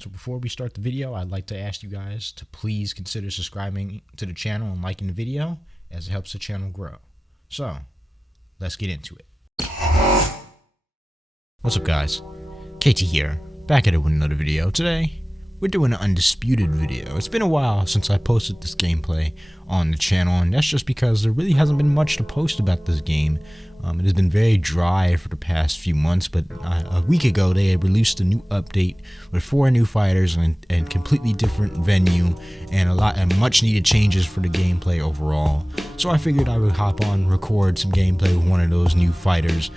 So before we start the video, I'd like to ask you guys to please consider subscribing to the channel and liking the video, as it helps the channel grow. So, let's get into it. What's up guys, KT here, back at it with another video. Today, we're doing an Undisputed video. It's been a while since I posted this gameplay on the channel, and that's just because there really hasn't been much to post about this game. It has been very dry for the past few months, but a week ago they had released a new update with 4 new fighters and completely different venue and much needed changes for the gameplay overall. So I figured I would hop on, record some gameplay with one of those new fighters,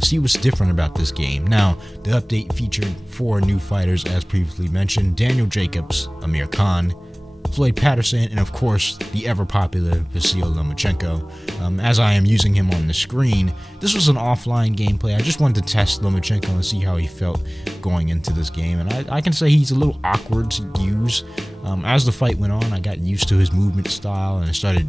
see what's different about this game. Now, the update featured 4 new fighters as previously mentioned: Daniel Jacobs, Amir Khan, Floyd Patterson, and of course the ever popular Vasyl Lomachenko. As I am using him on the screen, this was an offline gameplay. I just wanted to test Lomachenko and see how he felt going into this game, and I can say he's a little awkward to use. As the fight went on, I got used to his movement style and I started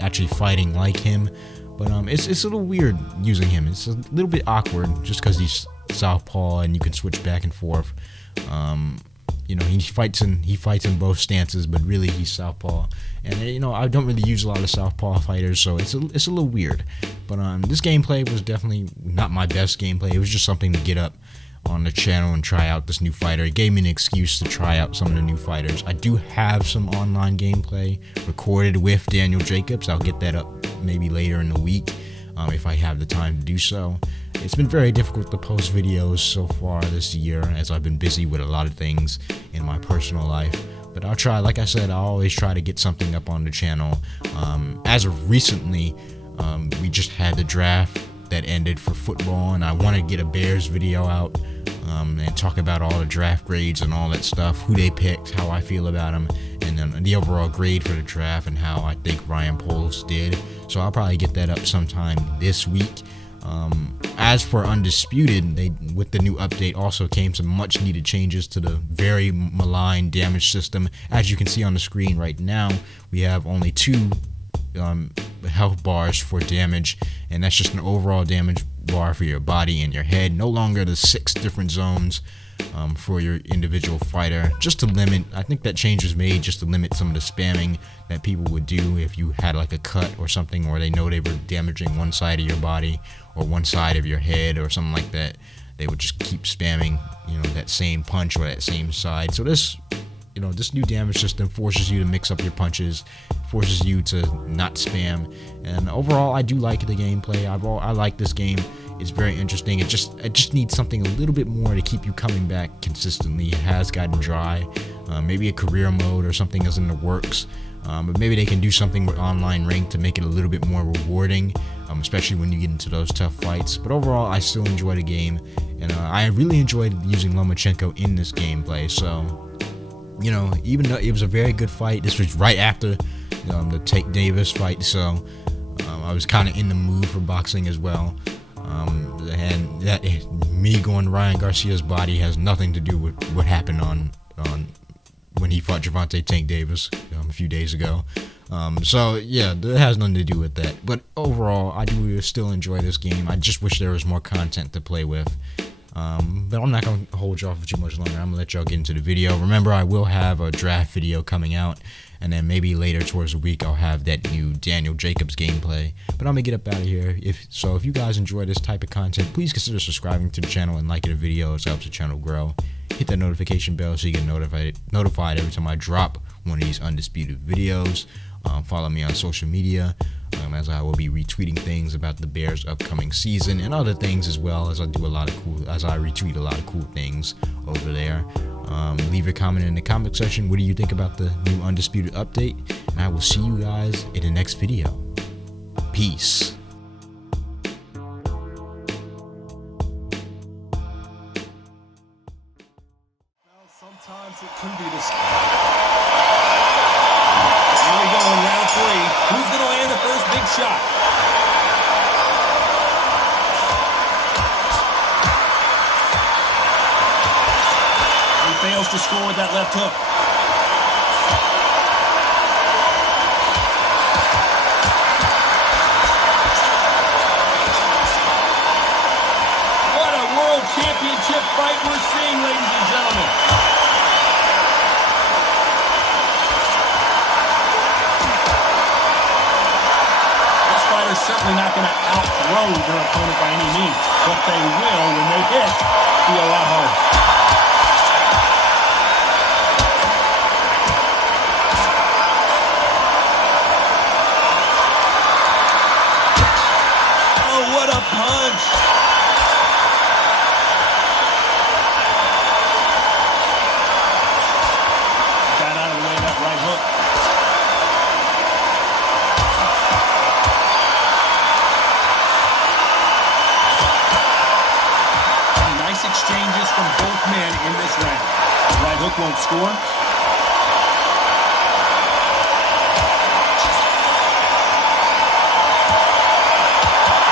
actually fighting like him. But it's a little weird using him. It's a little bit awkward just because he's southpaw and you can switch back and forth. You know, he fights in both stances, but really he's southpaw. And you know, I don't really use a lot of southpaw fighters, so it's a little weird. But this gameplay was definitely not my best gameplay. It was just something to get up on the channel and try out this new fighter. It gave me an excuse to try out some of the new fighters. I do have some online gameplay recorded with Daniel Jacobs. I'll get that up maybe later in the week if I have the time to do so. It's been very difficult to post videos so far this year, as I've been busy with a lot of things in my personal life. But I'll try. Like I said, I always try to get something up on the channel. As of recently, we just had the draft that ended for football, and I want to get a Bears video out and talk about all the draft grades and all that stuff, who they picked, how I feel about them, and then the overall grade for the draft and how I think Ryan Poles did. So I'll probably get that up sometime this week. As for Undisputed, with the new update also came some much needed changes to the very maligned damage system. As you can see on the screen right now, we have only 2 health bars for damage, and that's just an overall damage bar for your body and your head. No longer the 6 different zones for your individual fighter, just to limit. I think that change was made just to limit some of the spamming that people would do if you had like a cut or something, or they know they were damaging one side of your body or one side of your head or something like that. They would just keep spamming, you know, that same punch or that same side. So this, you know, this new damage system forces you to mix up your punches, forces you to not spam, and overall I do like the gameplay. I like this game. It's very interesting. It just needs something a little bit more to keep you coming back consistently. It has gotten dry. Maybe a career mode or something is in the works. But maybe they can do something with online rank to make it a little bit more rewarding, especially when you get into those tough fights. But overall, I still enjoy the game, and I really enjoyed using Lomachenko in this gameplay. So, you know, even though it was a very good fight, this was right after the Tank Davis fight, so I was kind of in the mood for boxing as well. And that me going to Ryan Garcia's body has nothing to do with what happened on when he fought Gervonta Tank Davis a few days ago. So yeah, that has nothing to do with that. But overall, I do still enjoy this game. I just wish there was more content to play with. But I'm not going to hold y'all for too much longer. I'm going to let y'all get into the video. Remember, I will have a draft video coming out, and then maybe later towards the week I'll have that new Daniel Jacobs gameplay. But I'm going to get up out of here. If you guys enjoy this type of content, please consider subscribing to the channel and liking the videos. It helps the channel grow. Hit that notification bell so you get notified every time I drop one of these Undisputed videos. Follow me on social media, as I will be retweeting things about the Bears' upcoming season and other things, as well as I retweet a lot of cool things over there. Leave your comment in the comment section. What do you think about the new Undisputed update? And I will see you guys in the next video. Peace. Sometimes it can be this. Here we go in round 3. Who's going to land the first big shot? He fails to score with that left hook. What a world championship fight we're seeing, ladies and gentlemen. Hook won't score.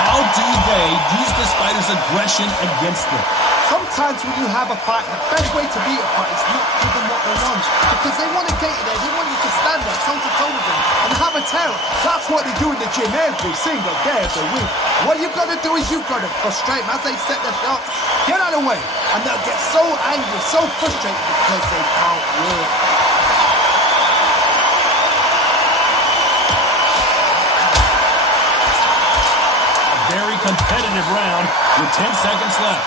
How do they use this fighter's aggression against them? Sometimes when you have a fight, the best way to beat a fight is not give them what they want. Because they want to get you there, they want you to stand there toe-to-toe with them and have a terror. That's what they do in the gym every single day of the week. What you've got to do is you've got to frustrate them as they set their shots. Get out of the way. And they'll get so angry, so frustrated because they can't work. Very competitive round with 10 seconds left.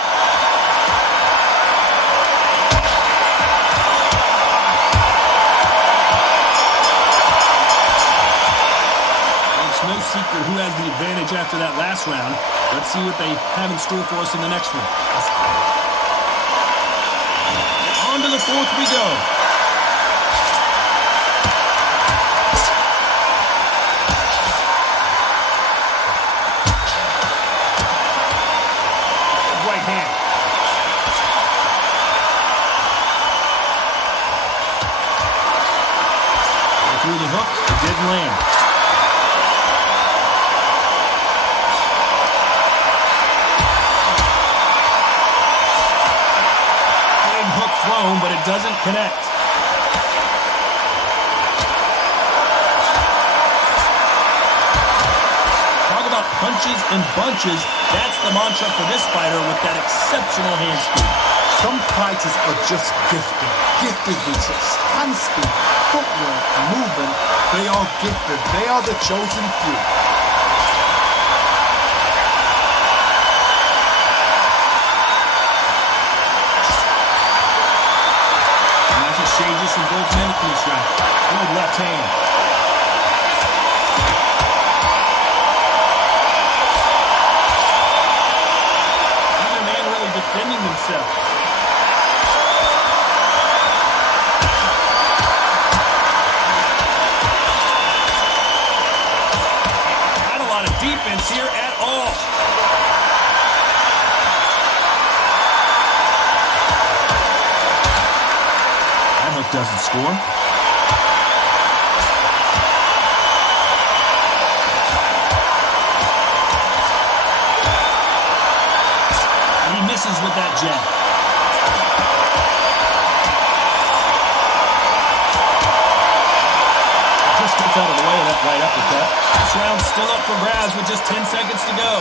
It's no secret who has the advantage after that last round. Let's see what they have in store for us in the next one. On to the fourth we go. Through the hook, it didn't land. Big hook thrown, but it doesn't connect. Talk about punches and bunches. That's the mantra for this fighter with that exceptional hand speed. Some fighters are just gifted with such hand speed, footwork, movement. They are gifted. They are the chosen few. And that's exchanges from both men in this round. Good left hand. Neither man really defending themselves. Defense here at all. That hook doesn't score. And he misses with that jab. Just gets out of the way of that right uppercut. This round's still up for grabs with just 10 seconds to go.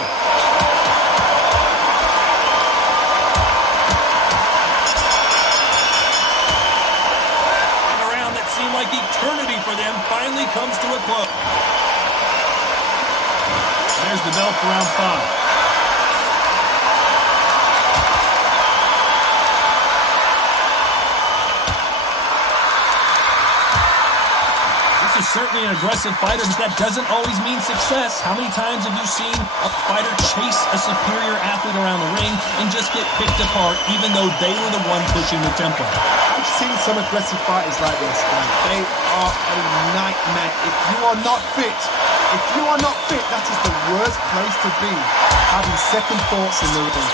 And a round that seemed like eternity for them finally comes to a close. There's the bell for round 5. Certainly an aggressive fighter, but that doesn't always mean success. How many times have you seen a fighter chase a superior athlete around the ring and just get picked apart even though they were the one pushing the tempo? I've seen some aggressive fighters like this, and they are a nightmare. If you are not fit, that is the worst place to be, having second thoughts in the ring.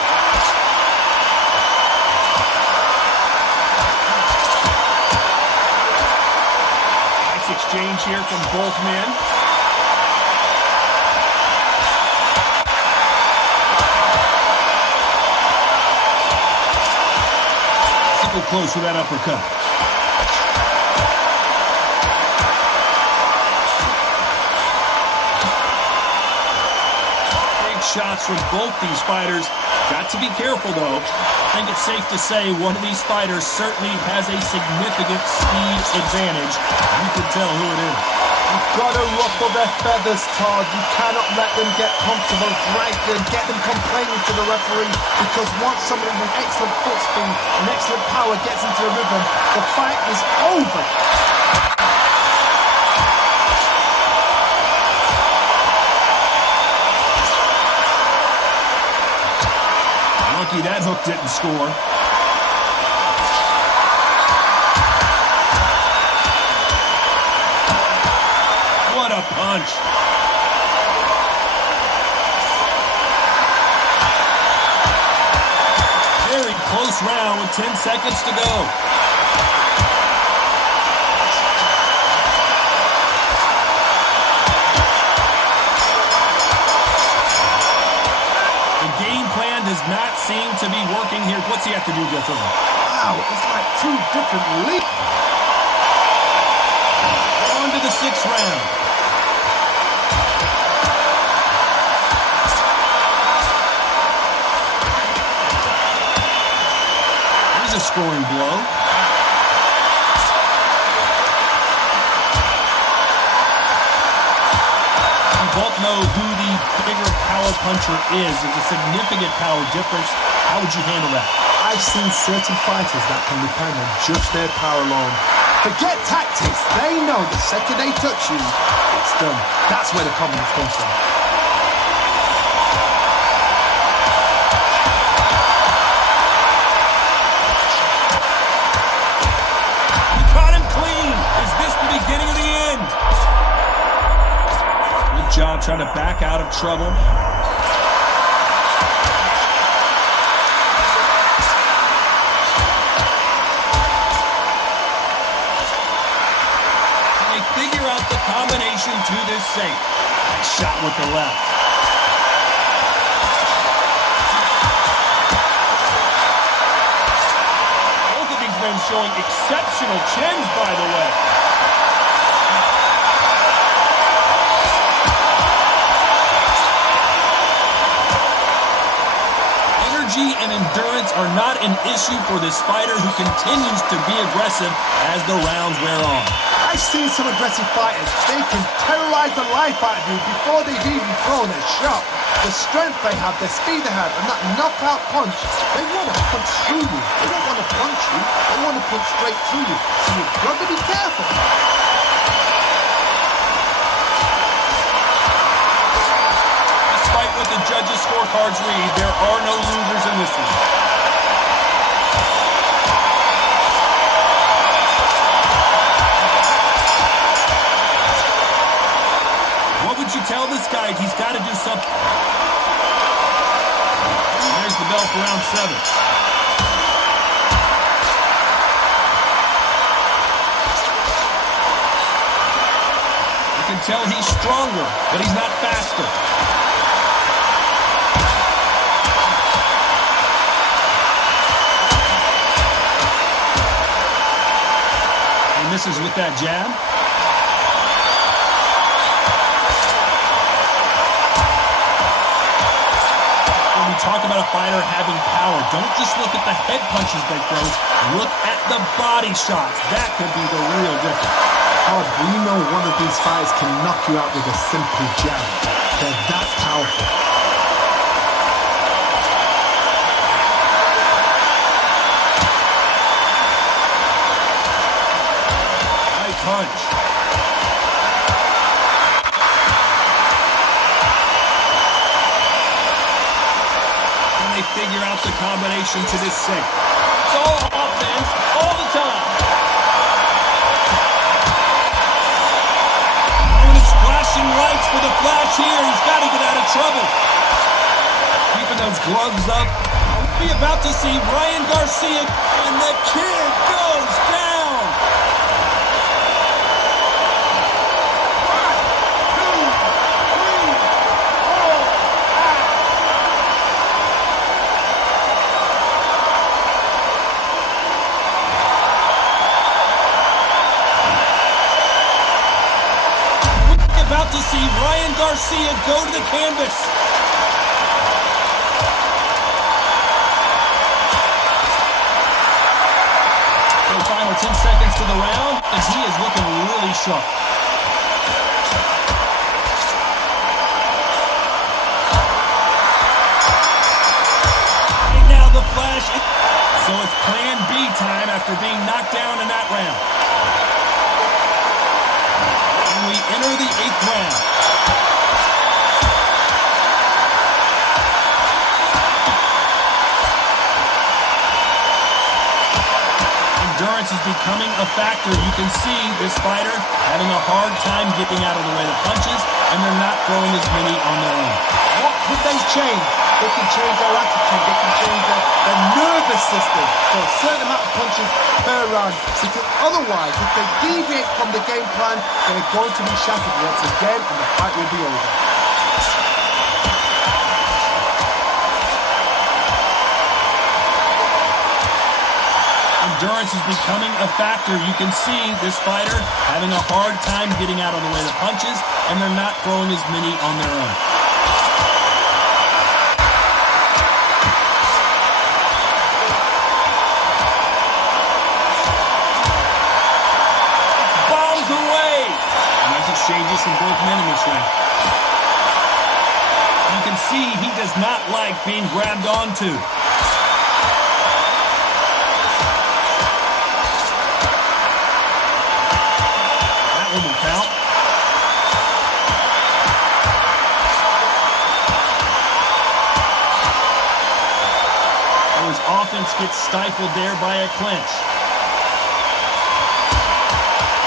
Exchange here from both men. Super close with that uppercut. Big shots from both these fighters. Got to be careful, though. I think it's safe to say one of these fighters certainly has a significant speed advantage. You can tell who it is. You've got to ruffle their feathers, Todd. You cannot let them get comfortable, drag them, get them complaining to the referee, because once somebody with excellent foot speed and excellent power gets into a rhythm, the fight is over. Lucky that hook didn't score. What a punch. Very close round with 10 seconds to go. to do differently? Wow, it's like two different leagues. On to the 6th round. Here's a scoring blow. We both know who the bigger power puncher is. It's a significant power difference. How would you handle that? I've seen certain fighters that can depend on just their power alone. Forget tactics. They know the second they touch you, it's done. That's where the confidence comes from. He caught him clean. Is this the beginning of the end? Good job trying to back out of trouble. Figure out the combination to this safe. Nice shot with the left. Both of these men showing exceptional chins, by the way. Energy and endurance are not an issue for this fighter who continues to be aggressive as the rounds wear on. I've seen some aggressive fighters. They can terrorize the life out of you before they've even thrown a shot. The strength they have, the speed they have, and that knockout punch, they want to punch through you. They don't want to punch you. They want to punch straight through you. So you've got to be careful. Despite what the judges' scorecards read, there are no losers in this one. You tell this guy he's got to do something. There's the bell for round 7. You can tell he's stronger, but he's not faster. He misses with that jab. Talk about a fighter having power. Don't just look at the head punches they throw. Look at the body shots. That could be the real difference. We know one of these fighters can knock you out with a simple jab. They're that powerful. Right punch. Figure out the combination to this sink. It's all offense all the time. And it's flashing lights for the flash here. He's got to get out of trouble. Keeping those gloves up. We're about to see Ryan Garcia, and the kid goes down. About to see Ryan Garcia go to the canvas. The final 10 seconds to the round, and he is looking really sharp. Right now the flash. So it's plan B time after being knocked down in that round. We enter the 8th round. Endurance is becoming a factor. You can see this fighter having a hard time getting out of the way of the punches, and they're not throwing as many on their own. What could they change? They can change their attitude. They can change their nervous system for a certain amount of punches per round. Because otherwise, if they deviate from the game plan, they're going to be shattered once again, and the fight will be over. Endurance is becoming a factor. You can see this fighter having a hard time getting out of the way of the punches, and they're not throwing as many on their own. Bombs away! Nice exchanges from both men in this round. You can see he does not like being grabbed onto. Will count. His offense gets stifled there by a clinch.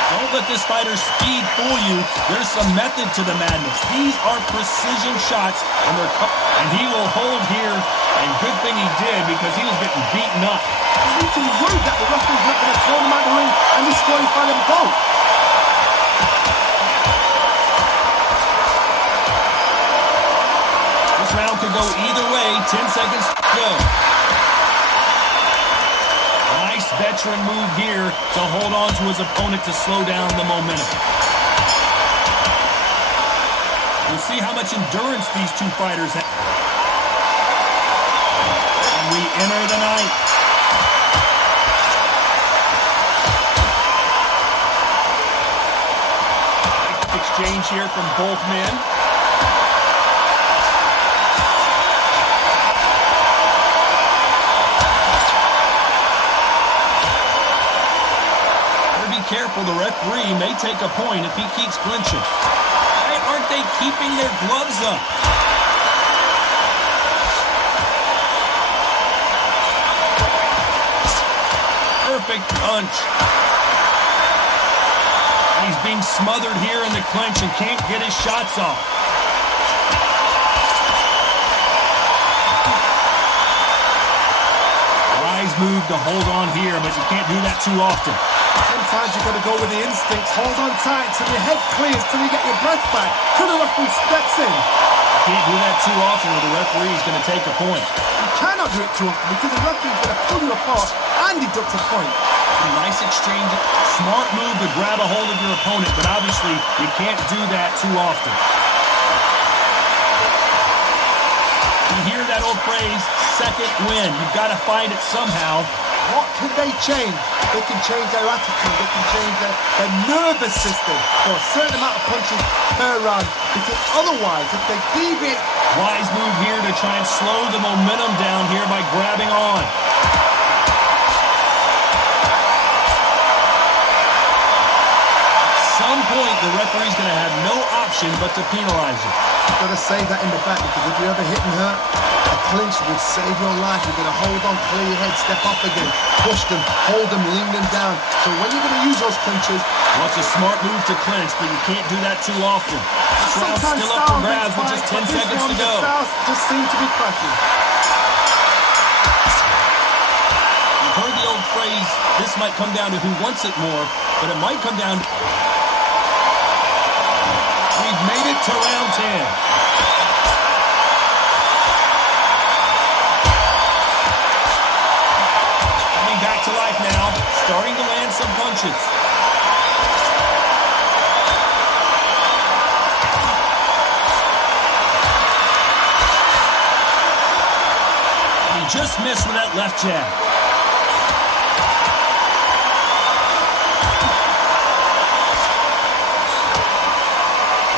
Don't let this fighter's speed fool you. There's some method to the madness. These are precision shots, and he will hold here. And good thing he did, because he was getting beaten up. You need to be worried that the referee's not going to throw him out the ring and disqualify them both. Round could go either way. 10 seconds to go. Nice veteran move here to hold on to his opponent to slow down the momentum. We'll see how much endurance these two fighters have. And we enter the ninth. Exchange here from both men. Careful, the referee may take a point if he keeps clinching. Why aren't they keeping their gloves up? Perfect punch. He's being smothered here in the clinch and can't get his shots off. Wise move to hold on here, but you can't do that too often. Sometimes you've got to go with the instincts. Hold on tight till your head clears, till you get your breath back, till the referee steps in. You can't do that too often or the referee is going to take a point. You cannot do it too often because the referee is going to pull you apart and deduct a point. A nice exchange. Smart move to grab a hold of your opponent, but obviously you can't do that too often. You hear that old phrase, second win. You've got to find it somehow. What can they change? They can change their attitude. They can change their nervous system for a certain amount of punches per round. Because otherwise, if they deviate... Wise move here to try and slow the momentum down here by grabbing on. At some point, the referee's going to have no option but to penalize you. You've got to save that in the back, because if you're ever hit and hurt, a clinch will save your life. You're going to hold on, clear your head, step up again, push them, hold them, lean them down. So when you're going to use those clinches... Well, it's a smart move to clinch, but you can't do that too often. This round's still up for grabs with just 10 seconds to go. Just seem to be cracking. You've heard the old phrase, this might come down to who wants it more, but it might come down to... We've made it to round 10. Back to life now, starting to land some punches. He just missed with that left jab.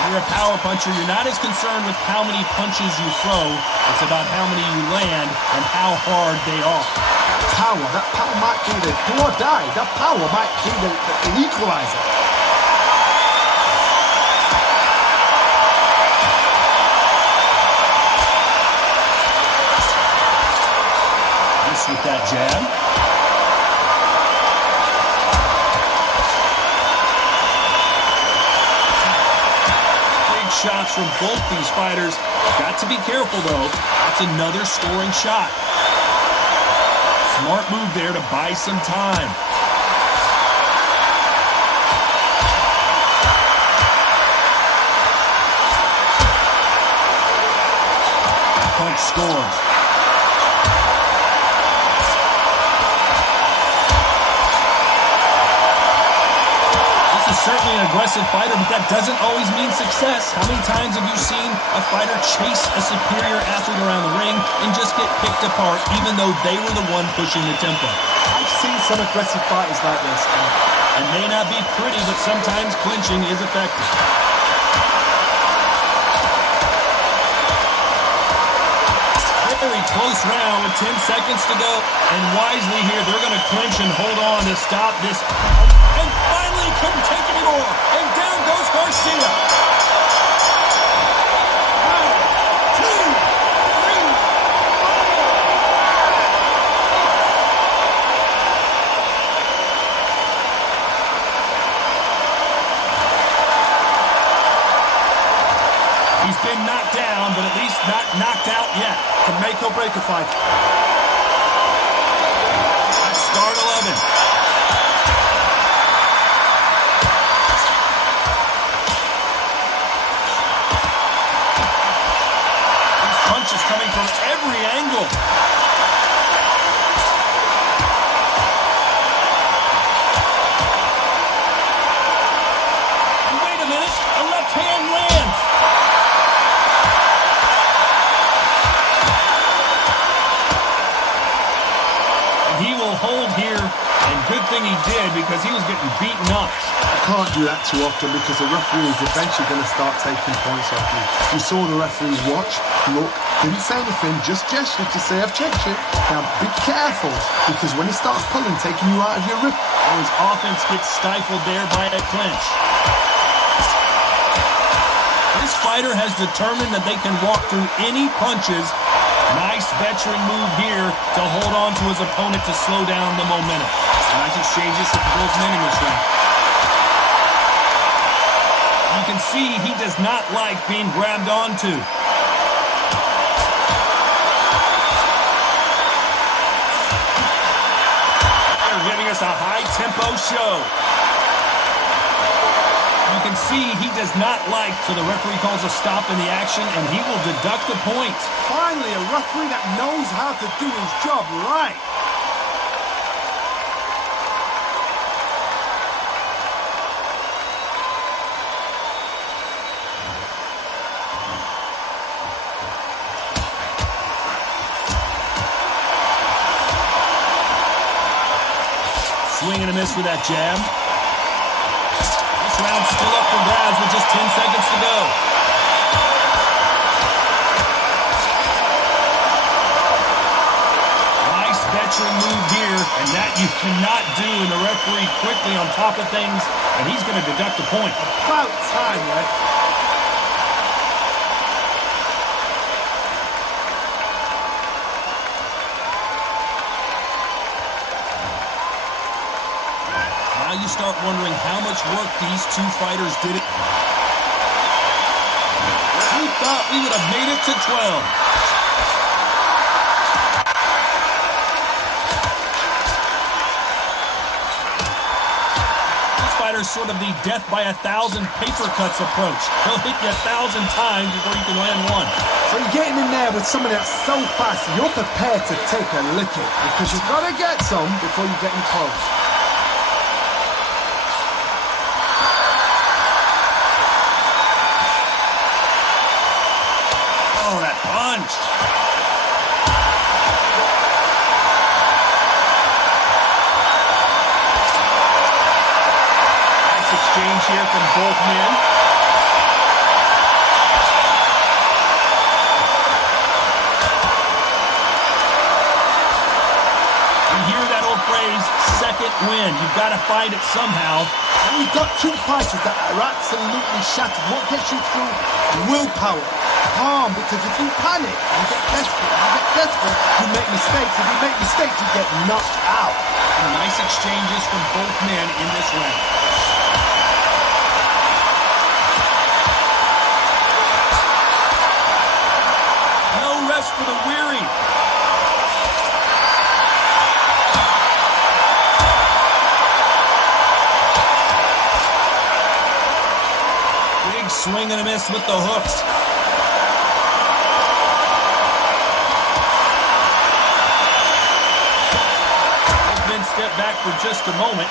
When you're a power puncher, you're not as concerned with how many punches you throw. It's about how many you land and how hard they are. That power might be the do or die. That power might be the equalizer. Nice with that jab. Big shots from both these fighters. Got to be careful though. That's another scoring shot. Smart move there to buy some time. Punch scores. certainly an aggressive fighter, but that doesn't always mean success. How many times have you seen a fighter chase a superior athlete around the ring and just get picked apart even though they were the one pushing the tempo? I've seen some aggressive fighters like this. And may not be pretty, but sometimes clinching is effective. Very close round with 10 seconds to go. And wisely here, they're going to clinch and hold on to stop this. And finally couldn't take anymore. And down goes Garcia. He's been knocked down, but at least not knocked out yet. Can make or break a fight. That's start 11. These punches coming from every angle. And wait a minute, a left hand lands. He will hold here, and good thing he did because he was getting beaten up. You can't do that too often because the referee is eventually going to start taking points off you. You saw the referee watch, look, didn't say anything, just gestured to say, I've checked you. Now be careful because when he starts pulling, taking you out of your rip. And his offense gets stifled there by a clinch. This fighter has determined that they can walk through any punches. Nice veteran move here to hold on to his opponent to slow down the momentum. Nice exchanges with both men in this round. You can see he does not like being grabbed onto. They're giving us a high-tempo show. You can see he does not like, so the referee calls a stop in the action, and he will deduct the point. Finally, a referee that knows how to do his job right. Swing and a miss with that jab. This round's still up for grabs with just 10 seconds to go. Nice veteran move here, and that you cannot do, and the referee quickly on top of things, and he's going to deduct a point. About time, ref. Now you start wondering how much work these two fighters did. We thought we would have made it to 12. Sort of the death by 1,000 paper cuts approach. He'll hit you 1,000 times before you can land one. So you're getting in there with somebody that's so fast, you're prepared to take a licking because you've got to get some before you get in close. Oh, that punch. Exchange here from both men. You hear that old phrase, second win. You've got to find it somehow. And you've got two fighters that are absolutely shattered. What gets you through? Willpower. Calm, because if you panic, you get desperate, you make mistakes. If you make mistakes, you get knocked out. And nice exchanges from both men in this round. For the weary. Big swing and a miss with the hooks. Both men step back for just a moment.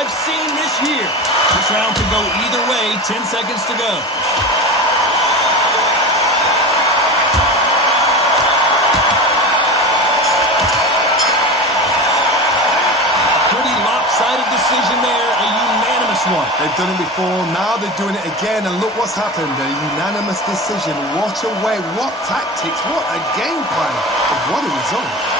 I've seen this year. This round could go either way. 10 seconds to go. Pretty lopsided decision there. A unanimous one. They've done it before, now they're doing it again, and look what's happened. A unanimous decision. What a way, what tactics, what a game plan. But what a result.